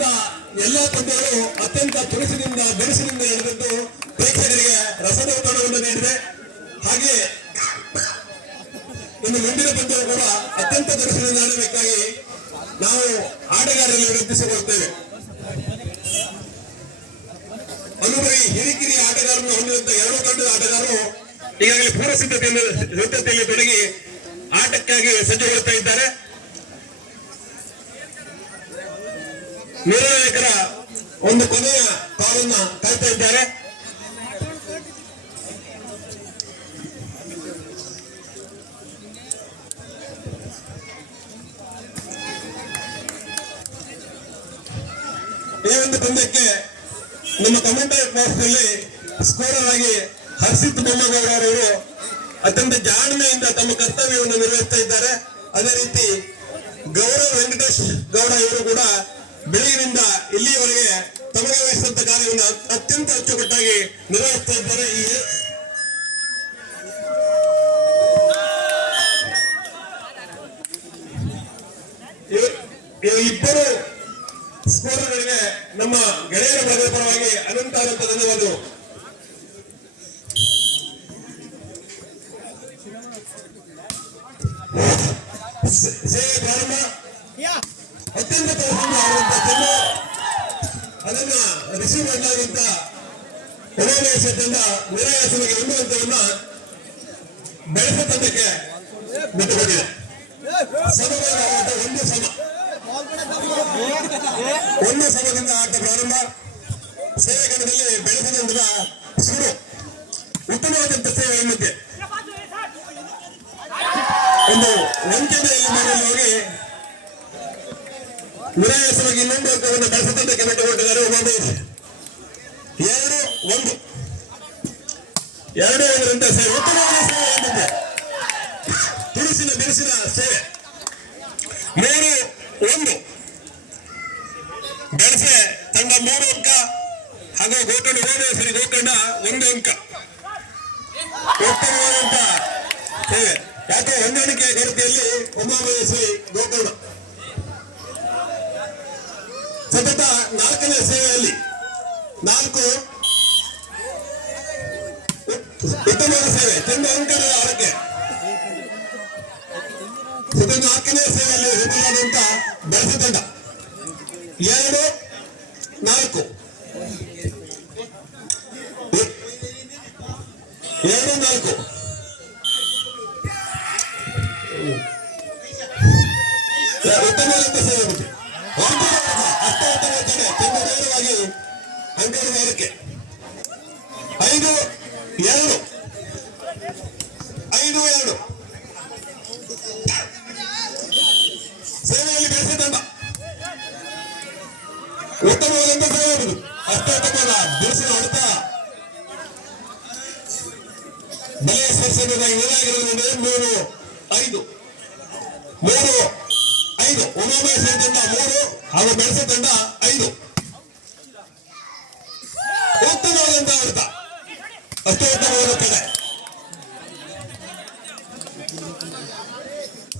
ಎಲ್ಲ ಪಂದ್ಯಗಳು ಅತ್ಯಂತ ತುರುಸಿನಿಂದ ಬೆರಸಿನಿಂದ ನಡೆದಿದ್ದು ಪ್ರೇಕ್ಷಕರಿಗೆ ರಸದೌತಣವನ್ನು ನೀಡಿದೆ. ಹಾಗೆ ಇನ್ನು ಮುಂದಿನ ಪಂದ್ಯಗಳು ಕೂಡ ಅತ್ಯಂತ ತುರುಸಿನಿಂದ ಆಡಬೇಕಾಗಿ ನಾವು ಆಟಗಾರರಲ್ಲಿ ವಿನಂತಿಸಿಕೊಳ್ಳುತ್ತೇವೆ. ಅನುಭವಿ ಹಿರಿಕಿರಿ ಆಟಗಾರರನ್ನು ಹೊಂದಿರುವಂತಹ ಎರಡು ತಂಡದ ಆಟಗಾರರು ಈಗಾಗಲೇ ಪೂರ್ವ ಸಿದ್ಧತೆಯಲ್ಲಿ ತೊಡಗಿ ಆಟಕ್ಕಾಗಿ ಸಜ್ಜುಗೊಳ್ಳುತ್ತಾ ಇದ್ದಾರೆ. ನಿರ್ಣಾಯಕರ ಒಂದು ಕೊನೆಯ ಕಾಲನ್ನ ಕಾಯ್ತಾ ಇದ್ದಾರೆ. ಈ ಒಂದು ಪಂದ್ಯಕ್ಕೆ ನಮ್ಮ ಕಮೆಂಟರಿ ಬಾಕ್ಸ್ನಲ್ಲಿ ಸ್ಕೋರರ್ ಆಗಿ ಹರ್ಷಿತ್ ಬೊಮ್ಮಗೌಡ ಅವರು ಅತ್ಯಂತ ಜಾಣ್ಮೆಯಿಂದ ತಮ್ಮ ಕರ್ತವ್ಯವನ್ನು ನಿರ್ವಹಿಸ್ತಾ ಇದ್ದಾರೆ. ಅದೇ ರೀತಿ ಗೌರವ್ ವೆಂಕಟೇಶ್ ಗೌಡ ಇವರು ಕೂಡ ಬೆಳಗಿನಿಂದ ಇಲ್ಲಿಯವರೆಗೆ ತಮಗೆ ವಹಿಸಿದಂತ ಕಾರ್ಯವನ್ನು ಅತ್ಯಂತ ಅಚ್ಚುಕಟ್ಟಾಗಿ ನಿರ್ವಹಿಸ್ತಾ ಇದ್ದಾರೆ. ಇಬ್ಬರು ಸ್ಕೋರರ್ಗಳಿಗೆ ನಮ್ಮ ಗೆಳೆಯರ ಬಳಗದ ಪರವಾಗಿ ಅನಂತ ಧನ್ಯವಾದಗಳು. ಸೇವೆ ಪ್ರಾರಂಭ ಅತ್ಯಂತ ಅದನ್ನ ರಿಸೀವ್ ಮಾಡಲಾಗಿದ್ದ ಉಮಾಮೇಶ ತಂಡ ನಿರಾಯಾಸನಿಗೆ ಒಂದು ಹಂತವನ್ನ ಬೆಳೆಸ ತಂಡಕ್ಕೆ ಬಿಟ್ಟುಕೊಟ್ಟಿದೆ. ಸಮವಾದ ಆಟ ಒಂದು ಸಮದಿಂದ ಆಟ ಪ್ರಾರಂಭ. ಸೇವೆ ಕಣದಲ್ಲಿ ಬೆಳೆಸ ತಂಡದ ಸುರು ಉತ್ತಮವಾದಂತ ಸೇವೆ ಮಧ್ಯೆ ಒಂದು ವಂಚನೆಯಲ್ಲಿ ಮಾಡಲು ಹೋಗಿ ನಿರಾಯಾಸವಾಗಿ ಇನ್ನೊಂದು ಅಂಕವನ್ನು ಬೆಳೆಸ ತಂಡಕ್ಕೆ ಬಿಟ್ಟುಕೊಟ್ಟಿದ್ದಾರೆ ಉಮಾಮೇಶ್. 2-1 ಸೇವೆ ಉತ್ತಮವಾದ ಸೇವೆ ಮಧ್ಯೆ ತುರುಸಿನ ಬಿರುಸಿನ ಸೇವೆ. 3-1 ಬೆಳಸೆ ತಂಡ 3 ಅಂಕ ಹಾಗೂ ಗೋಕರ್ಣ ಉಮಾಮೇಶ್ವರಿ ಗೋಕರ್ಣ 1 ಅಂಕ. ಉತ್ತಮವಾದಂತ ಸೇವೆ. ಯಾಕೆ ಹೊಂದಾಣಿಕೆ ಕೊರತೆಯಲ್ಲಿ ಉಮಾಮೇಶ್ವರಿ ಗೋಕರ್ಣ ಸತತ 4ನೇ ಸೇವೆಯಲ್ಲಿ 4 ಉತ್ತಮವಾದ ಸೇವೆ. ಚೆಂಡು ಅಂಕದ ಆರಕ್ಕೆ ಸತತ 4ನೇ ಸೇವೆಯಲ್ಲಿ ವಿಫಲವಾದಂತ ಬೆಳಸ ತಂಡ 2-4 ಉತ್ತಮವಾದಂತ ಸೇವೆ ಬಗ್ಗೆ ಅಷ್ಟ ಉತ್ತಮ ಚೆಂಡು ನೇರವಾಗಿ ಅಂಕದ ಆರಕ್ಕೆ 5-2 ಸೇವೆಯಲ್ಲಿ ಬೆಳೆಸ ತಂಡ ಉತ್ತಮವಾದಂತ ಸೇವೆ ಅಷ್ಟೋತ್ತಮವಾದ ಬಿರುಸಿನ ಹೊಡೆತ ಬಲೆಯ ಸ್ಪರ್ಶವಾಗಿ ಏನಾಗಿರೋದ್ರಿಂದ 3-5 ಉಮಾಮೇಶ್ವರಿ ತಂಡ 3 ಹಾಗೂ ಬೆಳೆಸ ತಂಡ 5. ಉತ್ತಮವಾದಂತ ಹೊಡೆತ ಅಷ್ಟೋತ್ತಮವಾದ ಕಡೆ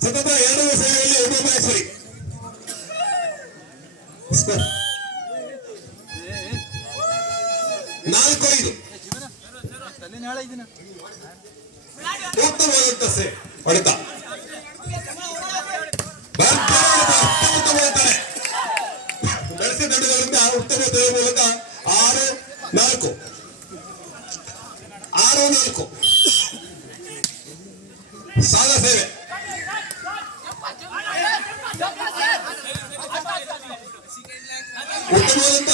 ಸತತ 2 ಸೇವೆಯಲ್ಲಿ ಉಮಾಮೇಶ್ವರಿ 4-5 ಉತ್ತಮವಾದಂತ ಸೇವೆ ಹೊಡೆತ ಉತ್ತಮವಾದ ಬೆಳೆಸಿ ತಂಡದವರಿಂದ ಉತ್ತಮ ಸೇವೆ ಮೂಲಕ 6-4 ಸಾಲ ಸೇವೆ. ಉತ್ತಮವಾದಂತ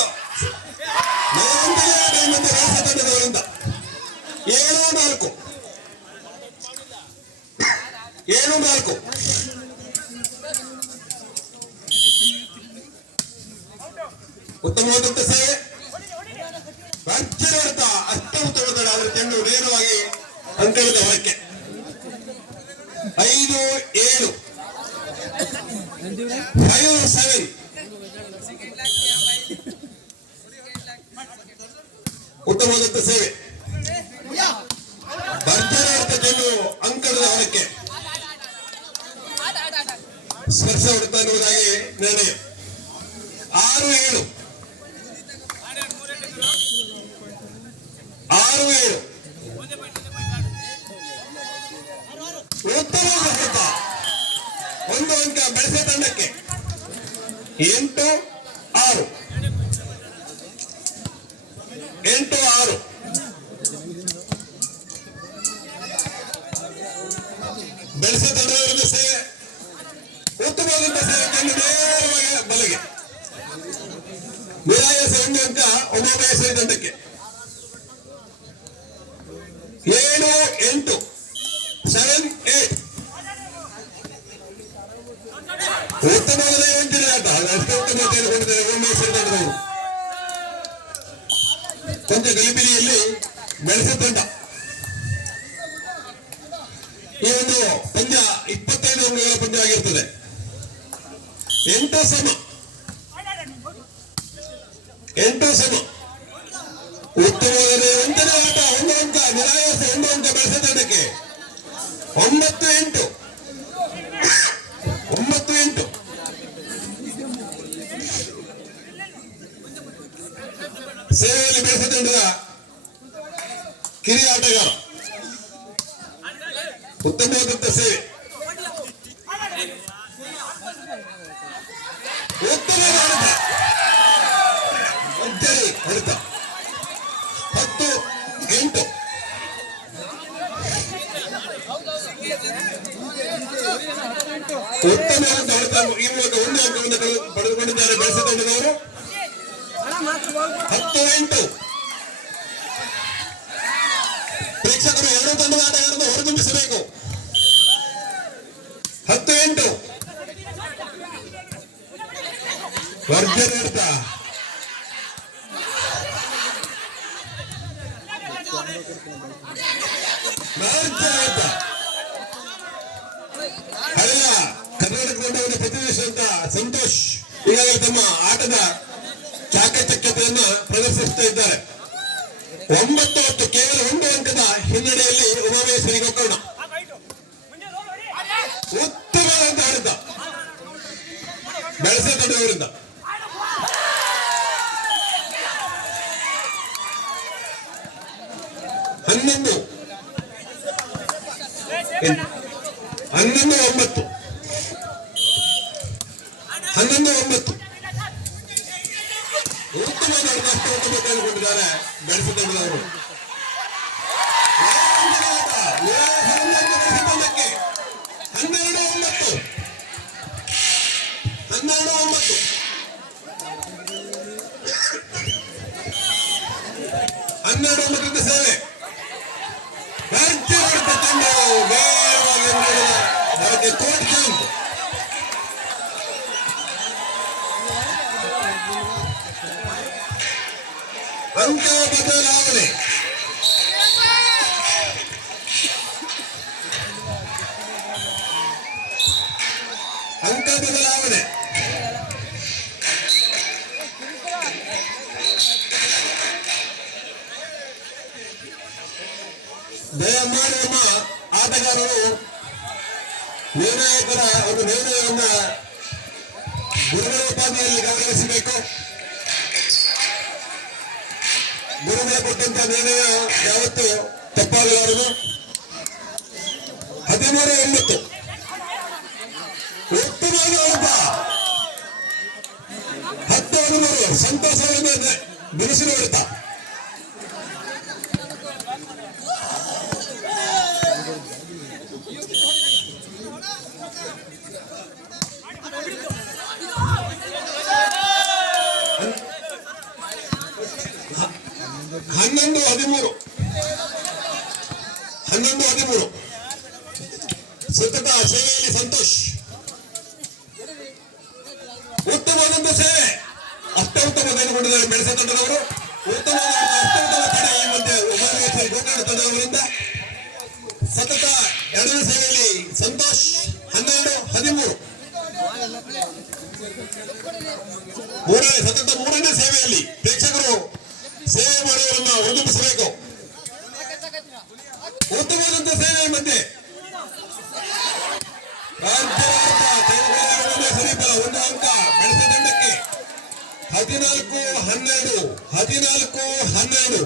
ತಂಡದವರಿಂದ 7-4 ಉತ್ತಮವಾದಂತ ಸೇವೆ. ಭರ್ಜರಿ ಹೊಡೆತ ಅಷ್ಟ ಉತ್ತಮವಾದ ಅವರ ಚೆಂಡು ನೇರವಾಗಿ ಅಂಕಣದ ಹೊರಕ್ಕೆ 5-7 ಉತ್ತಮವಾದಂತ ಸೇವೆ. ಭರ್ಜರಿ ಹೊಡೆತ ಚೆಂಡು ಅಂಕಣದ ಹೊರಕ್ಕೆ ಸ್ಪರ್ಶ ಹೊಡೆತ ಎನ್ನುವುದಾಗಿ ನಿರ್ಣಯ. 6 6-7 6-7 ಉತ್ತಮ ಹೊಡೆತ. ಒಂದು ಅಂಕ ಬೆಳಸೆ ತಂಡಕ್ಕೆ. 8-6 8-6 ಬೆಳಸೆ ತಂಡದವರಿಗೆ ಸೇವೆ. ಉತ್ತಮವಾದಂತ ಸೇವೆಯನ್ನು ನೇರವಾಗಿ ಬಲಗೆ. ನಿರಾಯಾಸ 1 ಅಂಕ ಉಮಾಮಹೇಶ್ವರಿ ತಂಡಕ್ಕೆ. 7-8 7-8 ಉತ್ತಮವಾದ ವಂಚನೆ ಆಟ. ಅಷ್ಟೇ ಉತ್ತಮ ತೆಗೆದುಕೊಂಡಿದ್ದಾರೆ ಉಮಾಮಹೇಶ್ವರಿ ತಂಡದವರು. ಕೊಂಚ ಗಲಿಬಿಲಿಯಲ್ಲಿ ಬೆಳಸೆ ತಂಡ. ಈ ಒಂದು ಪಂದ್ಯ 25 ಅಂಕಗಳ ಪಂದ್ಯ ಆಗಿರ್ತದೆ. 8-8 ಉತ್ತಮವಾದ ವಂಚನೆ ಆಟ. 1 ಅಂಕ ನಿರಾಯಾಸ 1 ಅಂಕ ಬೆಳಸೆ ತಂಡಕ್ಕೆ. 9-8 ಸೇವೆಯಲ್ಲಿ ಬೆಳಸೆ ತಂಡದ ಕಿರಿಯ ಆಟಗಾರ. ಉತ್ತಮವಾದಂತ ಸೇವೆ. ಉತ್ತಮವಾದ ಹೊಡೆತ. ಭರ್ಜರಿ ಹೊಡೆತ. 10-8 ಉತ್ತಮವಾದ ಹೊಡೆತ. ಈ ಮೂಲಕ 1 ಅಂಕವನ್ನು ಪಡೆದುಕೊಂಡಿದ್ದಾರೆ ಬೆಳಸೆ ತಂಡದವರು. 10-8 ಪ್ರೇಕ್ಷಕರು ಎರಡೂ ತಂಡದ ಆಟಗಾರರನ್ನು ಹೊರತುಂಬಿಸಬೇಕು. 10-8 ಭರ್ಜರಿ ಹೊಡೆತ. ಹಳೆಯ ಕರ್ನಾಟಕ ತಂಡವನ್ನು ಪ್ರತಿನಿಧಿಸಿದಂತ ಸಂತೋಷ್ ಈಗಾಗಲೇ ತಮ್ಮ ಆಟದ ಚಾಕಚಕ್ಯತೆಯನ್ನು ಪ್ರದರ್ಶಿಸ್ತಾ ಇದ್ದಾರೆ. 9-10 ಕೇವಲ 1 ಅಂಕದ ಹಿನ್ನಡೆಯಲ್ಲಿ ಉಮಾಮಹೇಶ್ವರಿ ಗೋಕರ್ಣ. ಉತ್ತಮವಾದಂತ ಹೊಡೆತ ಬೆಳಸೆ ತಂಡದವರಿಂದ. 11-9 ಉತ್ತಮವಾದ ಅಷ್ಟವನ್ನು ತೆಗೆದುಕೊಂಡಿದ್ದಾರೆ ಬೆಳಸೆ ತಂಡದವರು. 12-9 ಸೇವೆ. ಭರ್ಜರಿ ಹೊಡೆತ. ತಂಡ ವೇಗವಾಗಿ ಹೊರಗೆ ತೋಟ. ಅಂಕ ಬದಲಾವಣೆ. ಅಂಕ ಬದಲಾವಣೆ. ದಯಮಾಡಿ ನಮ್ಮ ಆಟಗಾರರು ನಿರ್ಣಾಯಕರ ಒಂದು ನಿರ್ಣಯವನ್ನ ಗುರುಗಳೋಪಾದಿಯಲ್ಲಿ ಗಮನಿಸಬೇಕು. ಗುರುಗಳ ಕೊಟ್ಟಂತ ನಿರ್ಣಯ ಯಾವತ್ತು ತಪ್ಪಾಗಲಾರದು. 13-9 ಉತ್ತಮವಾದ ಹೊಡೆತ. 10-13 ಸಂತೋಷವರಿಂದ ಬಿರುಸಿನ ಹೊಡೆತ. ಹನ್ನೊಂದು 13 ಸತತ ಸೇವೆಯಲ್ಲಿ ಸಂತೋಷ್. ಉತ್ತಮವಾದಂತ ಸೇವೆ. ಅಷ್ಟೋತ್ತಮ ತೆಗೆದುಕೊಂಡಿದ್ದಾರೆ ಬೆಳಸೆ ತಂಡದವರು. ಉತ್ತಮವಾದ ಅಷ್ಟೋತ್ತಮ ತಡೆ ಈ ಮಧ್ಯೆ ಉಮಾಮಹೇಶ್ವರಿ ಗೋಕರ್ಣ ತಂಡದವರಿಂದ. ಸತತ 2ನೇ ಸೇವೆಯಲ್ಲಿ ಸಂತೋಷ್. 12-13 ಸತತ 3ನೇ ಸೇವೆಯಲ್ಲಿ ಪ್ರೇಕ್ಷಕರು ಸೇವೆ ಮಾಡುವವರನ್ನ ಹೊರತುಂಬಿಸಬೇಕು. ಉತ್ತಮವಾದಂತ ಸೇವೆ ಮಧ್ಯೆ ಸಮೀಪ 1 ಅಂಕ ಬೆಳಸೆ ತಂಡಕ್ಕೆ. 14-12 14-12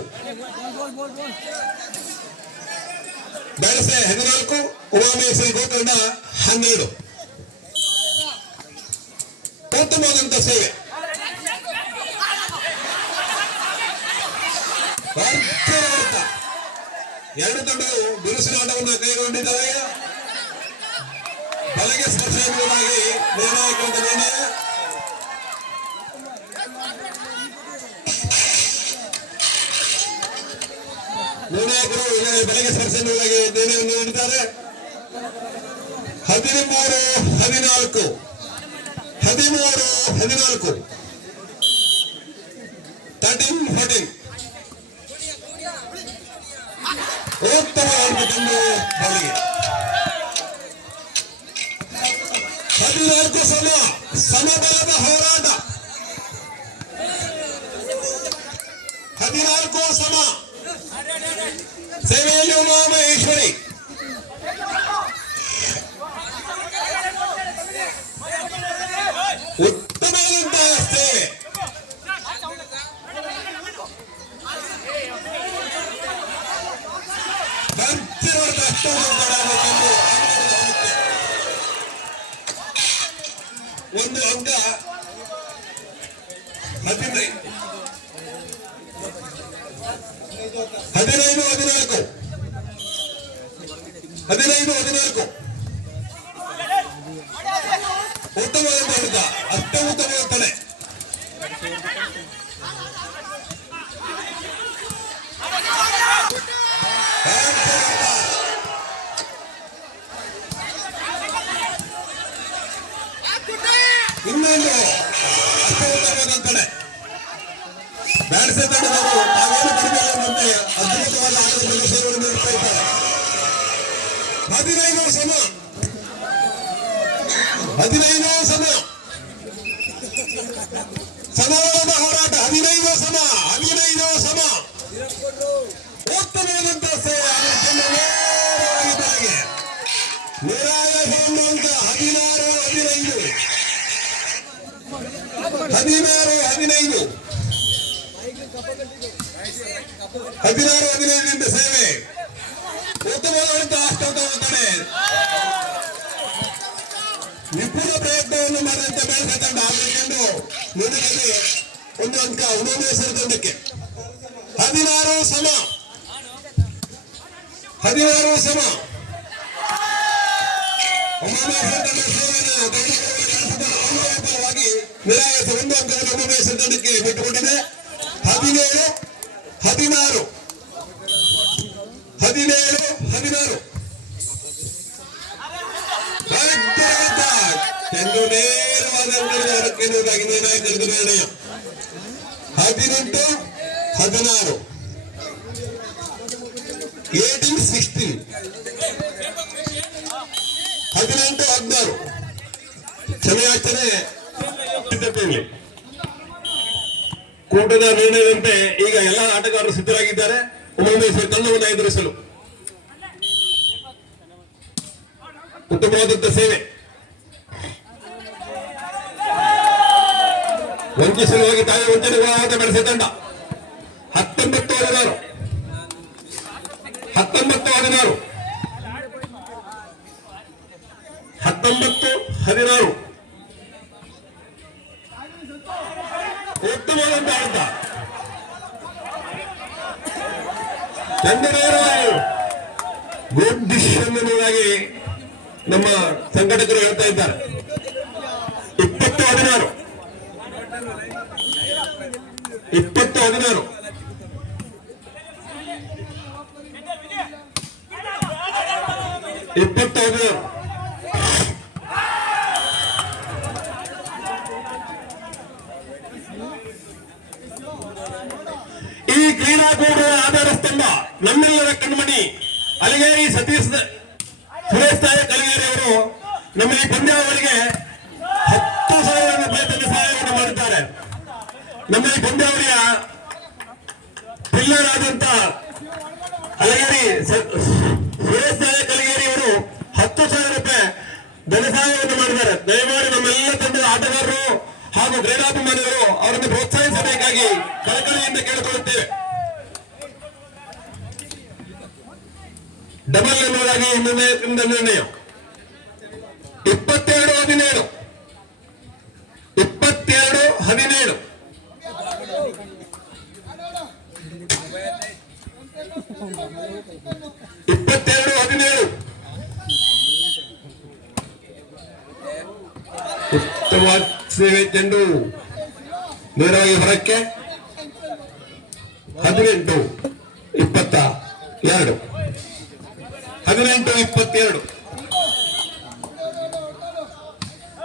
ಬೆಳಸೆ 14 ಉಮಾಮೇಶ್ವರಿ ಗೋಕರ್ಣ 12 ಉತ್ತಮವಾದಂತ ಸೇವೆ ಎರಡು ತಂಡಗಳು ಬಿರುಸಿನ ಆಟವನ್ನು ಕೈಗೊಂಡಿದ್ದಾವೆ ಬಲಗೆ ಸ್ಪರ್ಶ ಎಂಬುದಾಗಿ ನಿರ್ಣಾಯಕ ನಿರ್ಣಯ ನಿರ್ಣಾಯಕರು ಬಲಗೆ ಸ್ಪರ್ಶ ಎಂಬುದಾಗಿ ನಿರ್ಣಯವನ್ನು ನೀಡಿದ್ದಾರೆ 13-14 13-14 ಉತ್ತಮ ಆಟವನ್ನು ಬಲಿಗೆ 14 ಸಮಬಲದ ಹೋರಾಟ 14 ಸೇವೆಯಲ್ಲಿ ಉಮಾಮಹೇಶ್ವರಿ ಉತ್ತಮವಾದಂತಹ ಸೇವೆ ಒಂದು ಅಂಕ 15-14 ಉತ್ತಮವಾದ ಅಂಕ ಅತ್ಯುತ್ತಮವಾದ ತಡೆ ಇನ್ನೊಂದು ಅತ್ಯುತ್ತಮವಾದಂತಡೆ ಬ್ಯಾಟ್ಸ್ ತಂಡದವರು ತಾವೇನು ಕಡಿಮೆ ಅದ್ಭುತವಾದ ಆಟದ ಸೇವೆಯನ್ನು ನೀಡುತ್ತಾ ಇದ್ದಾರೆ 15 ಸಮವಾದ ಹೋರಾಟ 15 ಉತ್ತಮವಾದಂತಹ ಸೇವೆ ನೇರವಾಗಿ 16-15 ಸೇವೆ ಉತ್ತಮವಾದಂತಹ ಅಷ್ಟೋತ್ತಮ ನಿಪುಣ ಪ್ರಯತ್ನವನ್ನು ಮಾಡಿದಂತೆ ಬೆಳಗ್ಗೆ ತಂಡ ಆಗಬೇಕೆಂದು ನುಡಿದಲ್ಲಿ ಒಂದು ಅಂಕ ಉಮಾಮೇಶ್ವರ ತಂಡಕ್ಕೆ 16 ಉಮಾಮೇಶ್ವರ ತಂಡ ಸೇವೆಯನ್ನು ನಿರಾಕರಿಸಿ ಒಂದು ಅಂಕವನ್ನು ಉಮಾಮೇಶ್ವರ ತಂಡಕ್ಕೆ ಬಿಟ್ಟುಕೊಂಡಿದೆ 17-16 ನೇರವಾದ ನಿರ್ಣಯ ನಿರ್ಣಾಯಕರ ನಿರ್ಣಯ 18-16 18-16 18-16 ಕ್ಷಮೆಯಾಚನೆ ಕೂಟದ ನಿರ್ಣಯದಂತೆ ಈಗ ಎಲ್ಲ ಆಟಗಾರರು ಸಿದ್ಧರಾಗಿದ್ದಾರೆ ಉಮಾಮೇಶ್ವರಿ ತಂಡವನ್ನು ಎದುರಿಸಲು ಉತ್ತಮವಾದಂತ ಸೇವೆ ವಂಚಿಸಲುವಾಗಿ ತಾವೇ ವಂಚನೆಗೊಳಗಾದ ಬೆಳೆಸ ತಂಡ 19-16 ಉತ್ತಮವಾದಂತ ಆಟ ಚಂದನೇರವಾಗಿ ಗುಡ್ ಡಿಸಿಷನ್ ಎನ್ನುವುದಾಗಿ ನಮ್ಮ ಸಂಘಟಕರು ಹೇಳ್ತಾ ಇದ್ದಾರೆ 20-16 ಈ ಕ್ರೀಡಾಕೂಟದ ಆಧಾರ ಸ್ತಂಭ ನಮ್ಮೆಲ್ಲರ ಕಣ್ಮಣಿ ಅಲಿಗೇರಿ ಸುರೇಶ್ ನಾಯಕ್ ಅಲಿಗೇರಿ ಅವರು ನಮ್ಮ ಈ ಪಂದ್ಯಾವಳಿಗೆ 10,000 ರೂಪಾಯಿ ಸಹಾಯವನ್ನು ಮಾಡಿದ್ದಾರೆ. ನಮ್ಮ ಈ ಪಂದ್ಯಾವಳಿಯ ಪಿಲ್ಲರ್ ಆದಂತ ಅಲಿಗೇರಿ ಸುರೇಶ್ ನಾಯಕ್ ಅಲಿಗೇರಿ ಅವರು 10,000 ರೂಪಾಯಿ ಧನ ಸಹಾಯವನ್ನು ಮಾಡಿದ್ದಾರೆ. ದಯಮಾಡಿ ನಮ್ಮೆಲ್ಲ ತಂಡದ ಆಟಗಾರರು ಹಾಗೂ ಕ್ರೀಡಾಭಿಮಾನಿಗಳು ಅವರನ್ನು ಪ್ರೋತ್ಸಾಹಿಸಬೇಕಾಗಿ ಕಳಕಳಿಯಿಂದ ಕೇಳಿಕೊಳ್ಳುತ್ತೇವೆ. ಡಬಲ್ ಎನ್ನುವುದಾಗಿ ನಿರ್ಣಯ 22-17 22-17 ಉತ್ತಮವಾದ ಸೇವೆ ಚೆಂಡು ನೇರವಾಗಿ ಹೊರಕ್ಕೆ 18-22 18-22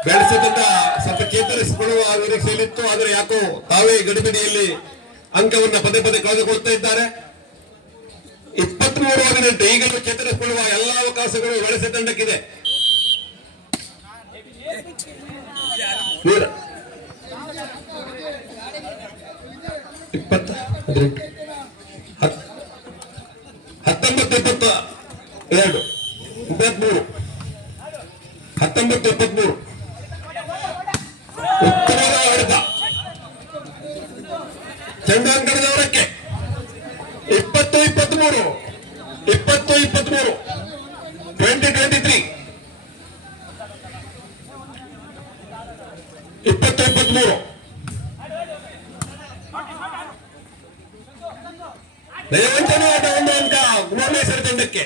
ಬೆಳೆಸದಿಂದ ಸ್ವಲ್ಪ ಚೇತರಿಸಿಕೊಳ್ಳುವ ನಿರೀಕ್ಷೆಯಲ್ಲಿತ್ತು. ಆದರೆ ಯಾಕೋ ತಾವೇ ಗಡಿಬಿಡಿಯಲ್ಲಿ ಅಂಕವನ್ನ ಪದೇ ಪದೇ ಕಳೆದುಕೊಳ್ತಾ ಇದ್ದಾರೆ. 23-18 ಈಗಲೂ ಚೇತರಿಸಿಕೊಳ್ಳುವ ಎಲ್ಲಾ ಅವಕಾಶಗಳು ಬೆಳೆಸ ತಂಡಕ್ಕಿದೆ. 19-23 ಉತ್ತಮವಾದ ಹೊಡೆತ ಚಂಡಾಂಕಣದವರಕ್ಕೆ 20-23 20-23 20-23 20-23 ದಯವಂತನವಾದ ಒಂದು ಅಂಕ ಭುವನೇಶ್ವರ ತಂಡಕ್ಕೆ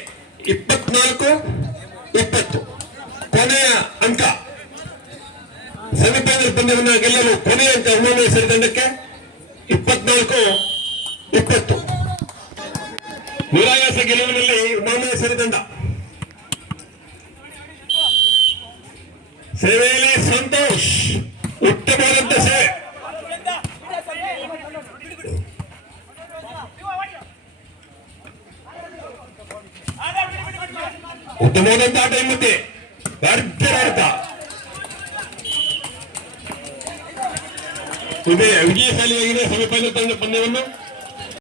24-20 ಕೊನೆಯ ಅಂಕ. ಸೆಮಿಫೈನಲ್ ಪಂದ್ಯವನ್ನು ಗೆಲ್ಲಲು ಕೊನೆಯ ಅಂಕ ಭುವನೇಶ್ವರ ತಂಡಕ್ಕೆ 24-20 ನಿರಾಯಾಸ ಗೆಲುವಿನಲ್ಲಿ ಭುವನೇಶ್ವರ ತಂಡ. ಸೇವೆಯಲ್ಲಿ ಸಂತೋಷ್ ಉತ್ತಮವಾದಂತ ಸೇವೆ. ಉತ್ತಮವಾದಂತ ಆಟ ಮತ್ತೆ ಭರ್ಜರಿ ಆಟ. ಇದೇ ವಿಜಯಶಾಲಿಯಾಗಿದೆ ಸೆಮಿಫೈನಲ್ ತಂಡ ಪಂದ್ಯವನ್ನು